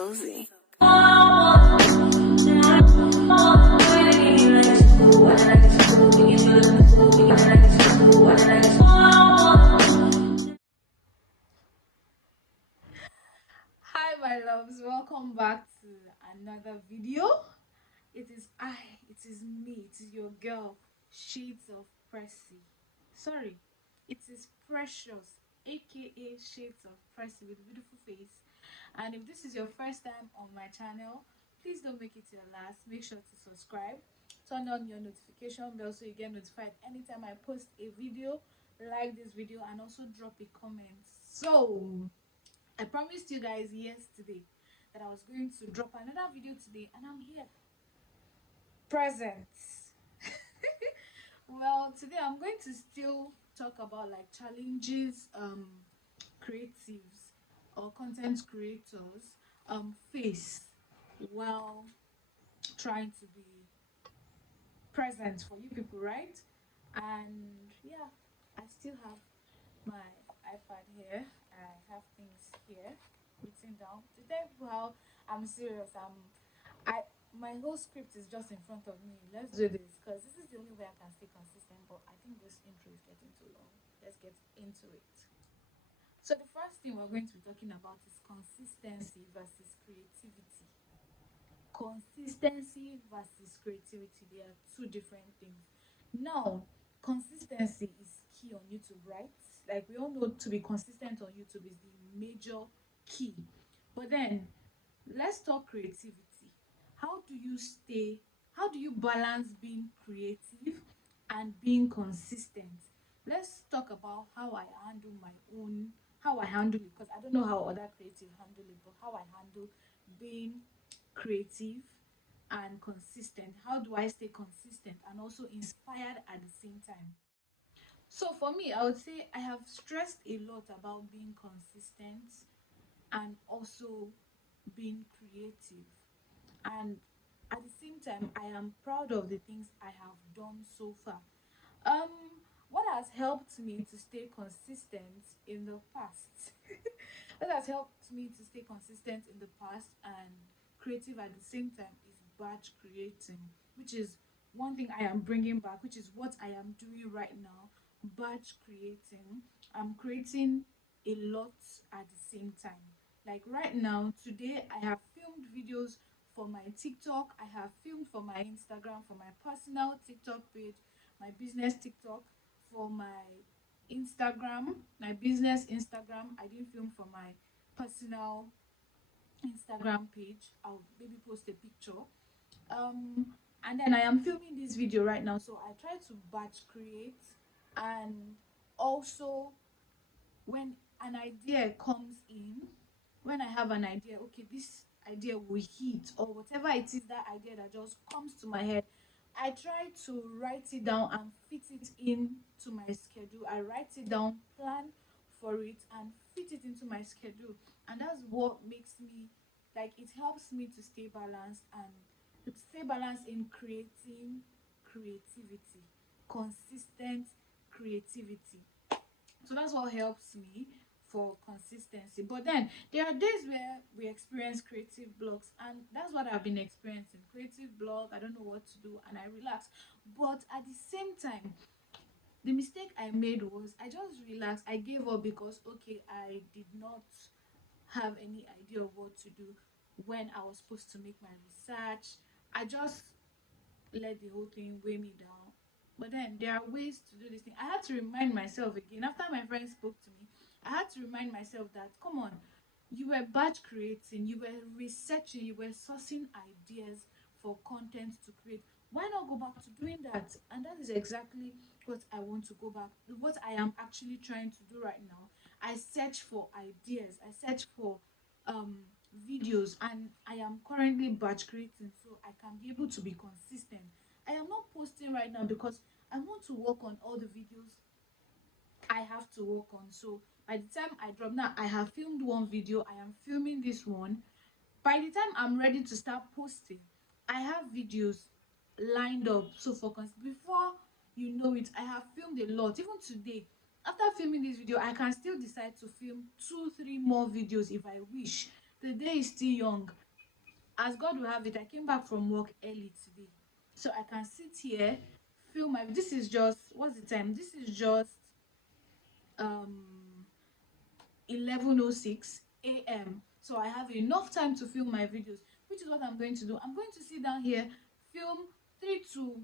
cozy. Hi my loves, welcome back to another video. It is me, it is your girl, Shades of Pressy. Sorry, it is Precious, aka Shades of Pressy with a beautiful face. And if this is your first time on my channel, please don't make it your last. Make sure to subscribe, turn on your notification bell so you get notified anytime I post a video. Like this video and also drop a comment. So I promised you guys yesterday that I was going to drop another video today, and I'm here. Present. Well, today I'm going to still talk about like challenges creatives or content creators face while trying to be present for you people, right? And yeah, I still have my iPad here. I have things here written down to tell people how I'm serious. I my whole script is just in front of me. Let's do this because this is the only way I can stay consistent. But I think this intro is getting too long. Let's get into it. So the first thing we're going to be talking about is consistency versus creativity. Consistency versus creativity, they are two different things. Now, consistency is key on YouTube, right? Like we all know, to be consistent on YouTube is the major key. But then let's talk creativity. How do you balance being creative and being consistent? Let's talk about how I handle my own, how I handle it, because I don't know how other creatives handle it, but how I handle being creative and consistent. How do I stay consistent and also inspired at the same time? So for me, I would say I have stressed a lot about being consistent and also being creative. And at the same time, I am proud of the things I have done so far. Um, what has helped me to stay consistent in the past? What has helped me to stay consistent in the past and creative at the same time is batch creating, which is one thing I am bringing back, which is what I am doing right now. Batch creating. I'm creating a lot at the same time. Like right now, today, I have filmed videos for my TikTok, I have filmed for my Instagram, for my personal TikTok page, my business TikTok, for my Instagram, my business Instagram. I didn't film for my personal Instagram page. I'll maybe post a picture. Um, and then I am filming this video right now, so I try to batch create, and also when an idea comes in, when I have an idea, okay, this idea will hit, or whatever it is, that idea that just comes to my head, I try to write it down and fit it in to my schedule. I write it down, plan for it, and fit it into my schedule. And that's what makes me, like, it helps me to stay balanced and to stay balanced in creating creativity, consistent creativity. So that's what helps me for consistency. But then there are days where we experience creative blocks, and that's what I've been experiencing. Creative block, I don't know what to do, and I relax. But at the same time, the mistake I made was I just relaxed. I gave up because okay, I did not have any idea of what to do when I was supposed to make my research. I just let the whole thing weigh me down. But then there are ways to do this thing. I had to remind myself again after my friend spoke to me. I had to remind myself that come on, you were batch creating, you were researching, you were sourcing ideas for content to create. Why not go back to doing that? And that is exactly what I want to go back, what I am actually trying to do right now. I search for ideas, I search for um videos, and I am currently batch creating so I can be able to be consistent. I am not posting right now because I want to work on all the videos I have to work on. So by the time I drop now, I have filmed one video, I am filming this one. By the time I'm ready to start posting, I have videos lined up. So before you know it, I have filmed a lot. Even today, after filming this video, I can still decide to film 2 3 more videos if I wish. The day is still young. As God will have it, I came back from work early today. So I can sit here, film my, this is just, what's the time? This is just um 11:06 a.m. So I have enough time to film my videos, which is what I'm going to do. I'm going to sit down here, film 3 to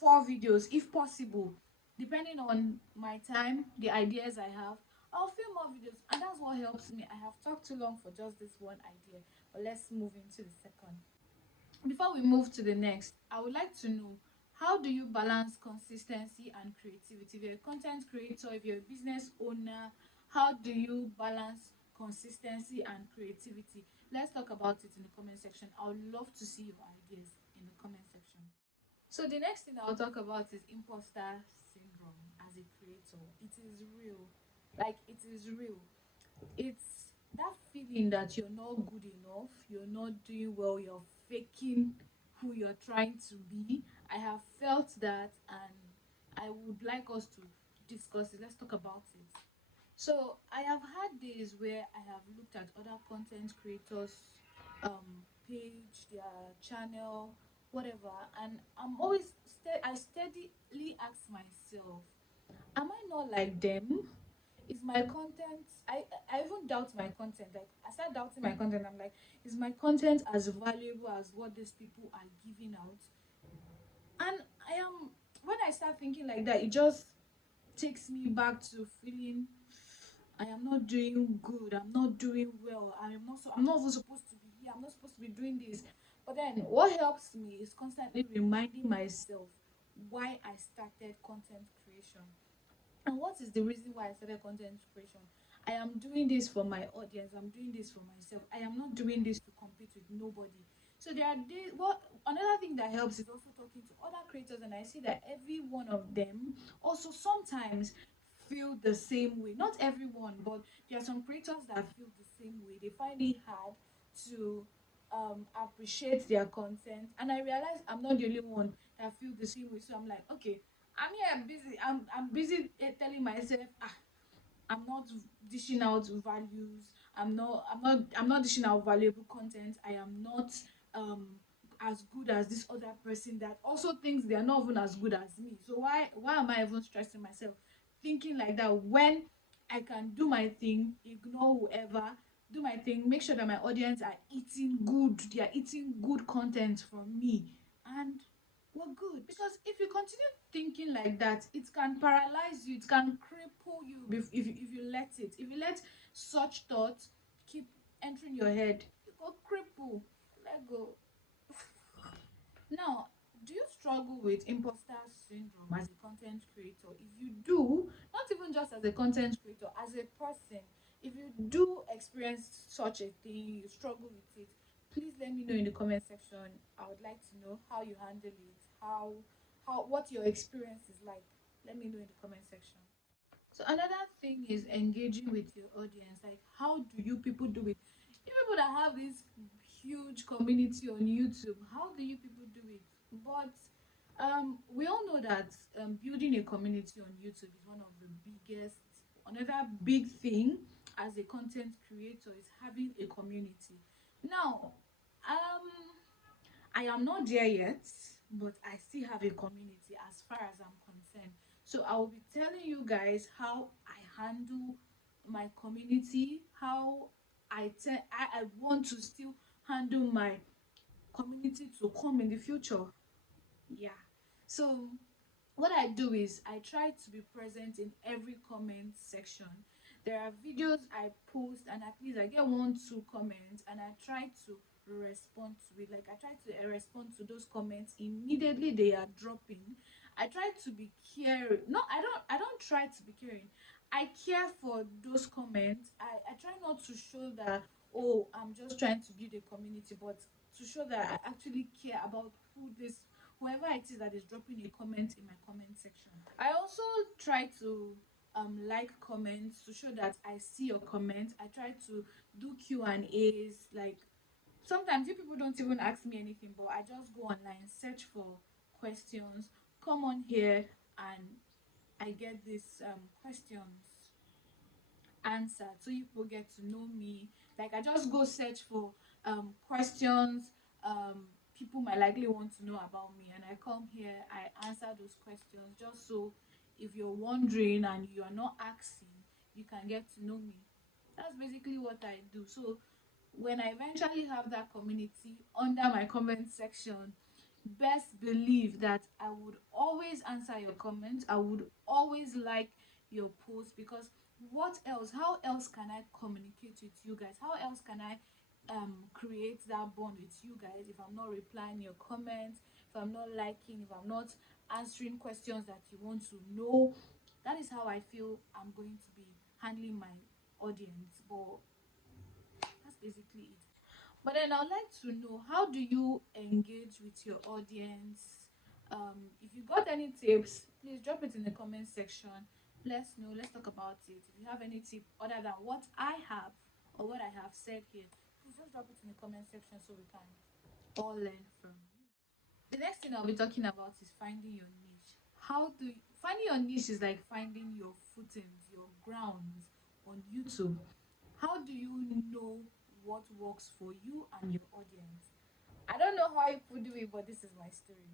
4 videos if possible, depending on my time, the ideas I have. I'll film more videos, and that's what helps me. I have talked too long for just this one idea, but let's move into the second. Before we move to the next, I would like to know, how do you balance consistency and creativity? If you're a content creator, if you're a business owner, how do you balance consistency and creativity? Let's talk about it in the comment section. I would love to see your ideas in the comment section. So the next thing I'll talk about is imposter syndrome as a creator. It is real. Like, it is real. It's that feeling that you're not good enough, you're not doing well, you're faking who you're trying to be. I have felt that, and I would like us to discuss it. Let's talk about it. So I have had days where I have looked at other content creators page, their channel, whatever, and I steadily ask myself, am I not like them? Is my content, I even doubt my content. Like, I start doubting my content. I'm like, is my content as valuable as what these people are giving out? And I am, when I start thinking like that, it just takes me back to feeling I am not doing good, I'm not doing well, I'm not even supposed to be here, I'm not supposed to be doing this. But then what helps me is constantly reminding myself why I started content creation. And what is the reason why I started content creation? I am doing this for my audience. I'm doing this for myself. I am not doing this to compete with nobody. So there are days. What another thing that helps is also talking to other creators, and I see that every one of them also sometimes feel the same way. Not everyone, but there are some creators that feel the same way. They find it hard to appreciate their content, and I realize I'm not the only one that feel the same way. So I'm like, okay, I'm here busy. I'm busy telling myself, I'm not dishing out values. I'm not dishing out valuable content. I am not um as good as this other person that also thinks they are not even as good as me. So why am I even stressing myself thinking like that when I can do my thing, ignore whoever, do my thing, make sure that my audience are eating good, they are eating good content from me, and we're good. Because if you continue thinking like that, it can paralyze you, it can cripple you if you let it. If you let such thoughts keep entering your head, you go cripple. Let go. Now, do you struggle with imposter syndrome as a content creator? If you do, not even just as a content creator, as a person, if you do experience such a thing, you struggle with it, please let me know in the comment section. I would like to know how you handle it, how what your experience is like. Let me know in the comment section. So another thing is engaging with your audience. Like, how do you people do it? You people that have this huge community on YouTube, how do you people do it? But we all know that building a community on YouTube is one of the biggest. Another big thing as a content creator is having a community. Now, I am not there yet, but I still have a community as far as I'm concerned. So I will be telling you guys how I handle my community, how I want to still handle my community to come in the future. Yeah. So what I do is I try to be present in every comment section. There are videos I post, and at least I get 1 2 comments, and I try to respond to it. Like, I try to respond to those comments immediately they are dropping. I try to be caring. No, I don't try to be caring. I care for those comments. I try not to show that, oh, I'm just trying to build a community, but to show that I actually care about whoever it is that is dropping a comment in my comment section. I also try to like comments to show that I see your comment. I try to do Q&As. Like, sometimes you people don't even ask me anything, but I just go online, search for questions, come on here, and I get these questions answered, so you people get to know me, Like I just go search for questions people might likely want to know about me, and I come here, I answer those questions just so if you're wondering and you are not asking, you can get to know me. That's basically what I do. So when I eventually have that community under my comment section, best believe that I would always answer your comments. I would always like your posts, because what else? How else can I communicate with you guys? How else can I create that bond with you guys if I'm not replying your comments, if I'm not liking, if I'm not answering questions that you want to know? That is how I feel I'm going to be handling my audience. But that's basically it. But then I'd like to know, how do you engage with your audience? If you got any tips, please drop it in the comment section. Let's know. Let's talk about it. If you have any tip other than what I have or what I have said here, please just drop it in the comment section so we can all learn from you. The next thing I'll be talking about is finding your niche. Finding your niche is like finding your footings, your grounds on YouTube. How do you know what works for you and your audience? I don't know how people do it, but this is my story.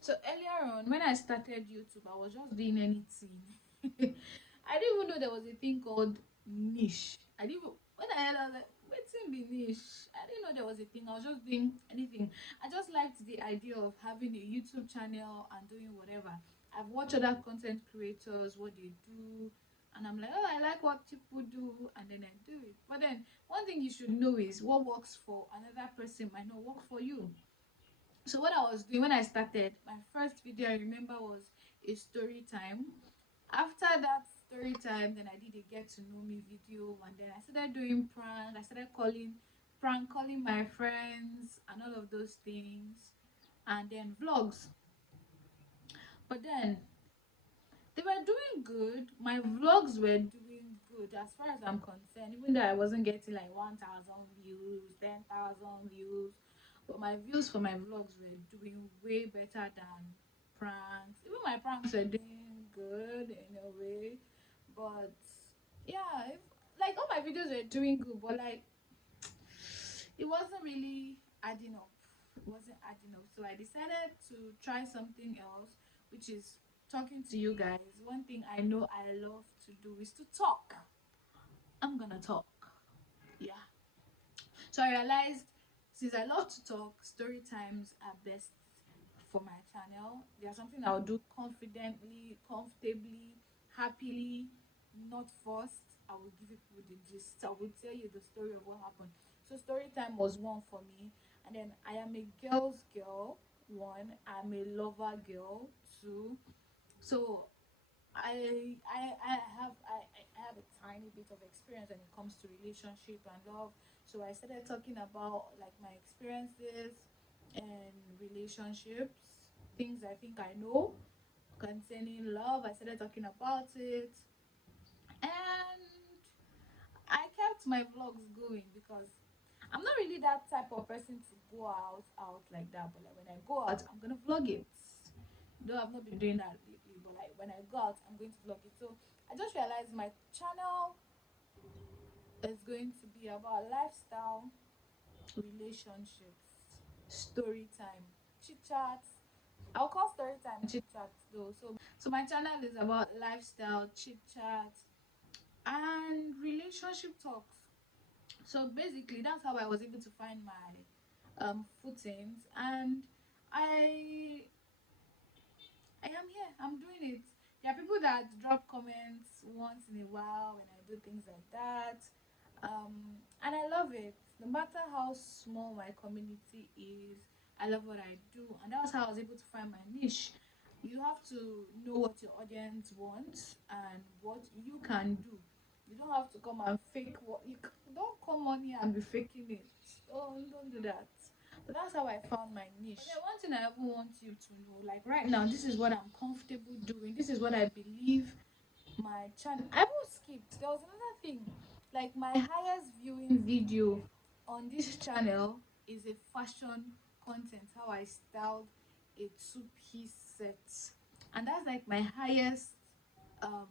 So earlier on, when I started YouTube, I was just doing anything. I didn't even know there was a thing called niche. I didn't even, when I heard, I was like, waiting be niche. I didn't know there was a thing. I was just doing anything. I just liked the idea of having a YouTube channel and doing whatever. I've watched other content creators, what they do, and I'm like, oh, I like what people do, and then I do it. But then one thing you should know is what works for another person might not work for you. So what I was doing when I started, my first video I remember was a story time. After that story time, then I did a get to know me video, and then I started doing prank. I started calling my friends and all of those things, and then vlogs. But then they were doing good. My vlogs were doing good as far as I'm concerned, even though I wasn't getting like 1,000 views, 10,000 views. But my views for my vlogs were doing way better than pranks. Even my pranks were doing good in a way. But yeah, like all my videos were doing good, but like it wasn't really adding up. It wasn't adding up. So I decided to try something else, which is talking to you guys. One thing I know I love to do is to talk. I'm gonna talk. Yeah. So I realized, since I love to talk, story times are best for my channel. They are something I'll do confidently, comfortably, happily, not forced. I will give people the gist. I will tell you the story of what happened. So story time was one for me. And then I am a girl's girl, one. I'm a lover girl, two. So I have a tiny bit of experience when it comes to relationship and love. So I started talking about like my experiences and relationships, things I think I know concerning love. I started talking about it, and I kept my vlogs going because I'm not really that type of person to go out like that. But like when I go out, I'm gonna vlog it. Though I've not been doing that lately, but like when I go out, I'm going to vlog it. So I just realized my channel is going to be about lifestyle, relationships, story time, chit chats. I'll call story time chit chats though. So my channel is about lifestyle, chit chat, and relationship talks. So basically, that's how I was able to find my footings, and I I am here. I'm doing it. There are people that drop comments once in a while when I do things like that. And I love it. No matter how small my community is, I love what I do. And that was how I was able to find my niche. You have to know what your audience wants and what you can do. You don't have to come and fake what don't come on here and be faking it. Don't do that. But that's how I found my niche. But one thing I ever want you to know, like right now, this is what I'm comfortable doing. This is what I believe my channel. I almost skipped. There was another thing. Like my highest viewing video on this channel is a fashion content. How I styled a two-piece set, and that's like my highest um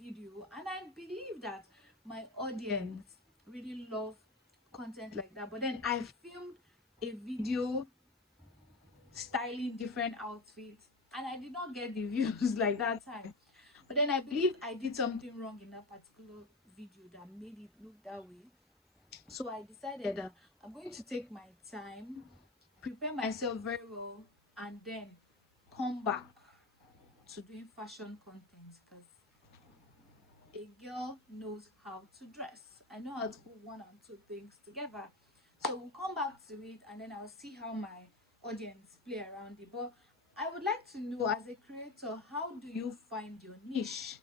video. And I believe that my audience really love content like that. But then I filmed a video styling different outfits, and I did not get the views like that time. But then I believe I did something wrong in that particular video that made it look that way. So I decided that I'm going to take my time, prepare myself very well, and then come back to doing fashion content, because a girl knows how to dress. I know how to put one and two things together. So we'll come back to it, and then I'll see how my audience play around it. But I would like to know, as a creator, how do you find your niche?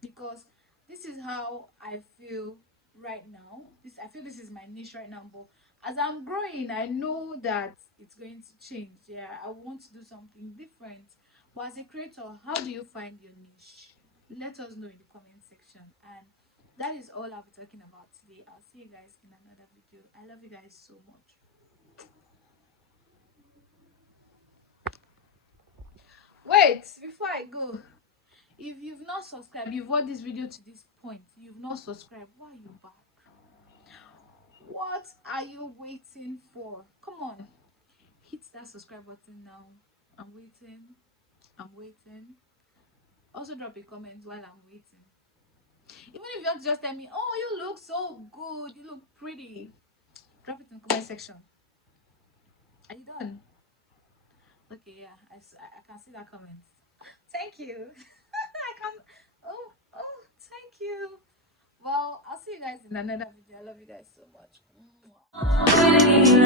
Because this is how I feel right now. I feel this is my niche right now, but as I'm growing, I know that it's going to change. Yeah, I want to do something different. But as a creator, how do you find your niche? Let us know in the comment section. And that is all I'll be talking about today. I'll see you guys in another video. I love you guys so much. Wait, before I go, if you've not subscribed, you've watched this video to this point, you've not subscribed, why are you back? What are you waiting for? Come on, hit that subscribe button now. I'm waiting. I'm waiting. Also, drop a comment while I'm waiting. Even if you want to just tell me, oh, you look so good, you look pretty, drop it in the comment section. Are you done? Okay, yeah, I can see that comment. Thank you. I can. Oh, thank you. Well, I'll see you guys in another video. I love you guys so much. Mwah.